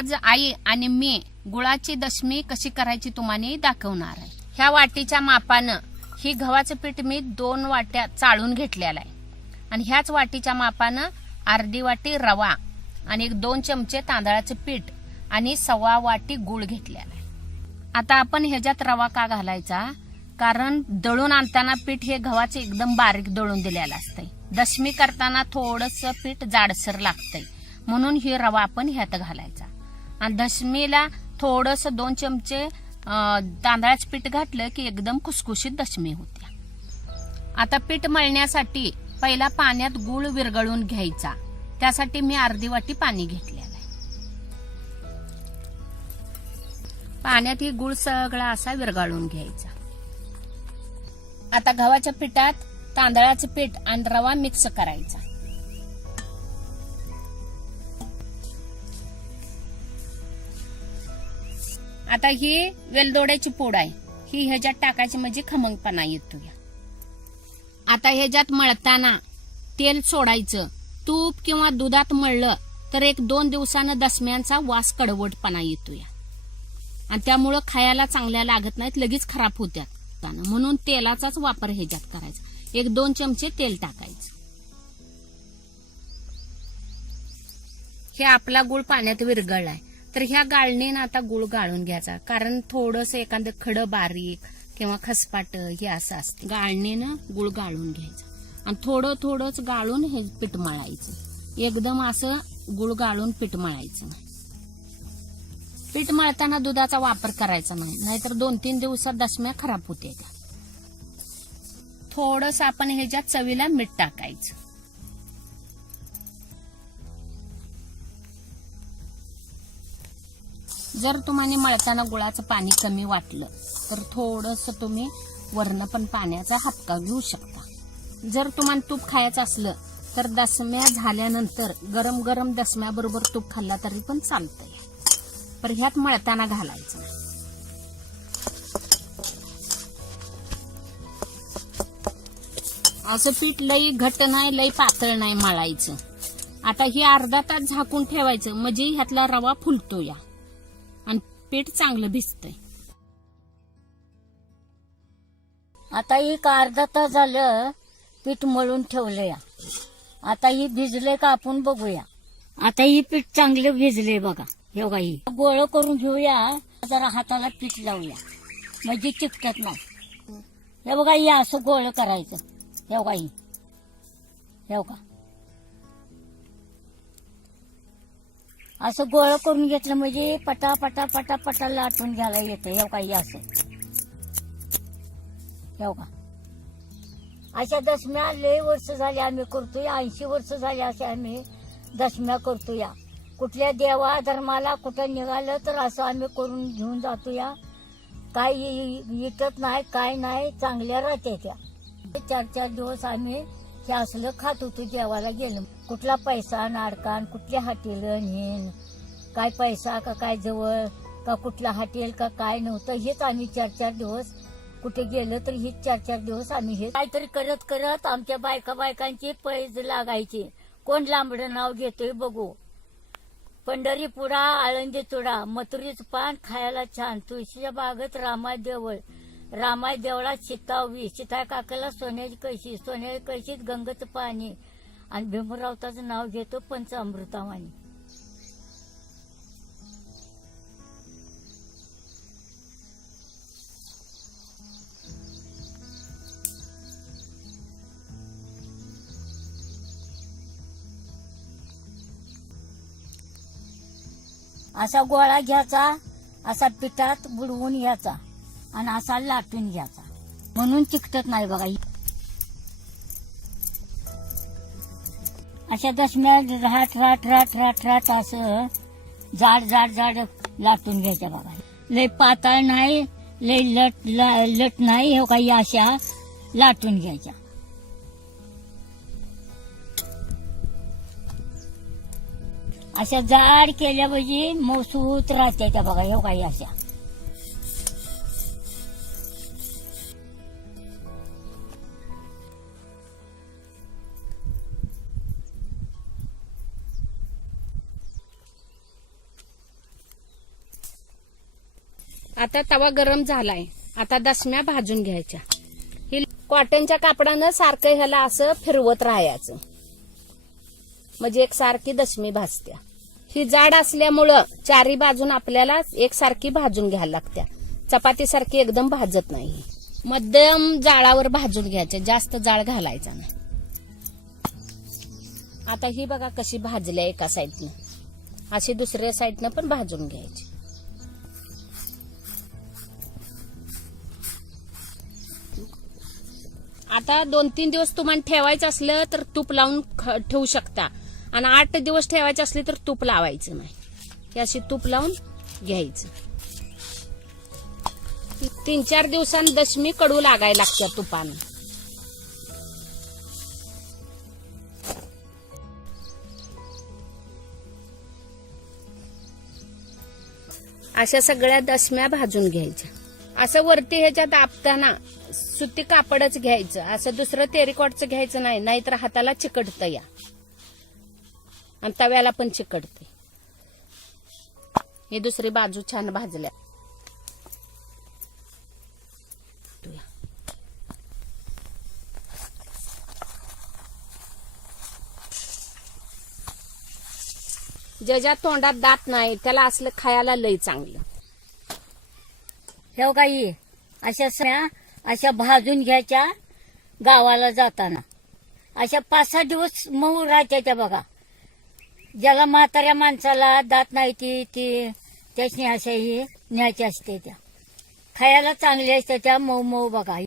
आज आई आणि मी गुळाची दशमी कशी करायची तुम्हाला दाखवणार आहे. ह्या वाटीच्या मापानं ही गव्हाचं पीठ मी दोन वाट्या चाळून घेतलेलं आहे. आणि ह्याच वाटीच्या मापानं अर्धी वाटी रवा आणि एक दोन चमचे तांदळाचं पीठ आणि सव्वा वाटी गुळ घेतलेला आहे. आता आपण ह्याच्यात रवा का घालायचा? कारण दळून आणताना पीठ हे गव्हाचं एकदम बारीक दळून दिलेलं असतंय. दशमी करताना थोडस पीठ जाडसर लागतंय. म्हणून हे रवा आपण ह्यात घालायचा. आणि दशमीला थोडस दोन चमचे तांदळाचं पीठ घातलं की एकदम खुसखुशीत दशमी होत्या. आता पीठ मळण्यासाठी पहिला पाण्यात गुळ विरघळून घ्यायचा. त्यासाठी मी अर्धी वाटी पाणी घेतलेलं आहे. पाण्यात ही गुळ सगळा असा विरघळून घ्यायचा. आता गव्हाच्या पिठात तांदळाचं पीठ आणि रवा मिक्स करायचा. आता ही वेलदोड्याची पोड आहे. ही ह्याच्यात टाकायची म्हणजे खमंगपणा येतो या आता ह्याच्यात मळताना तेल सोडायचं. तूप किंवा दुधात मळलं तर एक दोन दिवसानं दसम्यांचा वास कडवटपणा येतो या आणि त्यामुळं खायला चांगल्या लागत नाहीत लगेच खराब होत्यात. म्हणून तेलाचाच वापर ह्याच्यात करायचा. एक दोन चमचे तेल टाकायचं. हे आपला गुळ पाण्यात विरघळलाय. तर ह्या गाळणीनं आता गुळ गाळून घ्यायचा. कारण थोडस एखादं खडं बारीक किंवा खसपाट हे असं असतं. गाळणीनं गुळ गाळून घ्यायचं. आणि थोडं थोडंच गाळून हे पीठ मळायचं. एकदम असं गुळ गाळून पीठ मळायचं. पीठ मळताना दुधाचा वापर करायचा नाही. नाहीतर दोन तीन दिवसात दशम्या खराब होते त्या. थोडस आपण ह्याच्यात चवीला मीठ टाकायचं. जर तुम्हाला मळताना गुळाचं पाणी कमी वाटलं तर थोडस तुम्ही वरण पण पाण्याचा हापका घेऊ शकता. जर तुम्हाला तूप खायचं असलं तर दसम्या झाल्यानंतर गरम गरम दसम्याबरोबर तूप खाल्ला तरी पण चालतंय. पर ह्यात मळताना घालायचं असं पीठ लई घट नाही लई पातळ नाही मळायचं. आता हे अर्धा तास झाकून ठेवायचं म्हणजे ह्यातला रवा फुलतो या. पीठ चांगलं भिजतंय. आता एक अर्धा तास झालं पीठ मळून ठेवलं या. आता ही भिजले का आपण बघूया. आता ही पीठ चांगलं भिजले बघा हे बघा ही. गोळ करून घेऊया जरा हाताला पीठ लावूया. म्हणजे चिकटत नाही. हे बघा ही असं गोळ करायचं. हे बघा ही. हे बघा. असं गोळा करून घेतलं म्हणजे पटा पटा पटा पटा लाटून घ्यायला येतं हे काही असं. हे का अशा दशम्या लय वर्ष झाली आम्ही करतोय. ऐंशी वर्ष झाली असे आम्ही दशम्या करतो या कुठल्या देवा धर्माला कुठं निघालं तर असं आम्ही करून घेऊन जातो या काय इटत नाही काय नाही चांगल्या राहते त्या. चार चार दिवस आम्ही हे असलं खात होतो जेवायला गेलं. कुठला पैसा नाडकान कुठल्या हॉटेल नेन? काय पैसा का काय जवळ? का कुठला हॉटेल का काय नव्हतं? हेच आम्ही चार चार दिवस कुठे गेलो तर हे चार चार दिवस आम्ही हे काहीतरी करत करत आमच्या बायका बायकांची पैज लागायची. कोण लांबड नाव घेतोय बघू. पंढरी पुडा आळंदी चुडा मथुरीच पान खायला छान. तुळशीच्या बागत रामा देवळ रामाय देवळात शितावी. सीता काकाला सोन्याची कैशी सोन्याची कैशीत गंगच पाणी. आणि भीमरावताचं नाव घेतो पंचामृतावाणी. असा गोळा घ्यायचा असा पिठात बुडवून घ्यायचा. आणि असा लाटून घ्यायचा. म्हणून चिकटत नाही बघा. अशा दशम्या राट राट राट राट राट असं जाड जाड जाड लाटून घ्यायच्या बघा. लय पातळ नाही लय लट लट नाही हो काही अशा लाटून घ्यायच्या. अशा जाड केल्या पाहिजे मसूत राहते त्या बघा हो काही अशा. आता तवा गरम झालाय. आता दसम्या भाजून घ्यायच्या. ही कॉटनच्या कापडानं सारखं ह्याला असं फिरवत राहायचं. म्हणजे एक सारखी दशमी भाजत्या. ही जाड असल्यामुळं चारी बाजून आपल्याला एक सारखी भाजून घ्यायला लागत्या. चपातीसारखी एकदम भाजत नाही मध्यम जाळावर भाजून घ्यायच्या. जास्त जाळ घालायचा नाही. आता ही बघा कशी भाजल्या एका साईडनं अशी दुसऱ्या साईडनं पण भाजून घ्यायची. आता दोन तीन दिवस तुम्हाला ठेवायचं असलं तर तूप लावून ख- ठेवू शकता. आणि आठ दिवस ठेवायचे असले तर तूप लावायचं नाही. अशी तूप लावून घ्यायचं. तीन चार दिवसांनी दशमी कडू लागायला लागत्या तुपानं. अशा सगळ्या दशम्या भाजून घ्यायच्या. असं वरती ह्याच्यात दाबताना सुती कापडच घ्यायचं. असं दुसरं तेरिकॉटचं घ्यायचं नाही. नाहीतर हाताला चिकटतं या. आणि तव्याला पण चिकटते ही दुसरी बाजू छान भाजल्या. ज्याच्या तोंडात दात नाही त्याला असलं खायला लय चांगलं. हे हो गाई अशा सगळ्या अशा भाजून घ्यायच्या गावाला जाताना. अशा पाच सहा दिवस मऊ राहायच्या त्या बघा. ज्याला म्हाताऱ्या माणसाला दात नाही ती ती त्याची अशाही न्यायची असते त्या. खायला चांगली असते त्या मऊ मऊ बघा.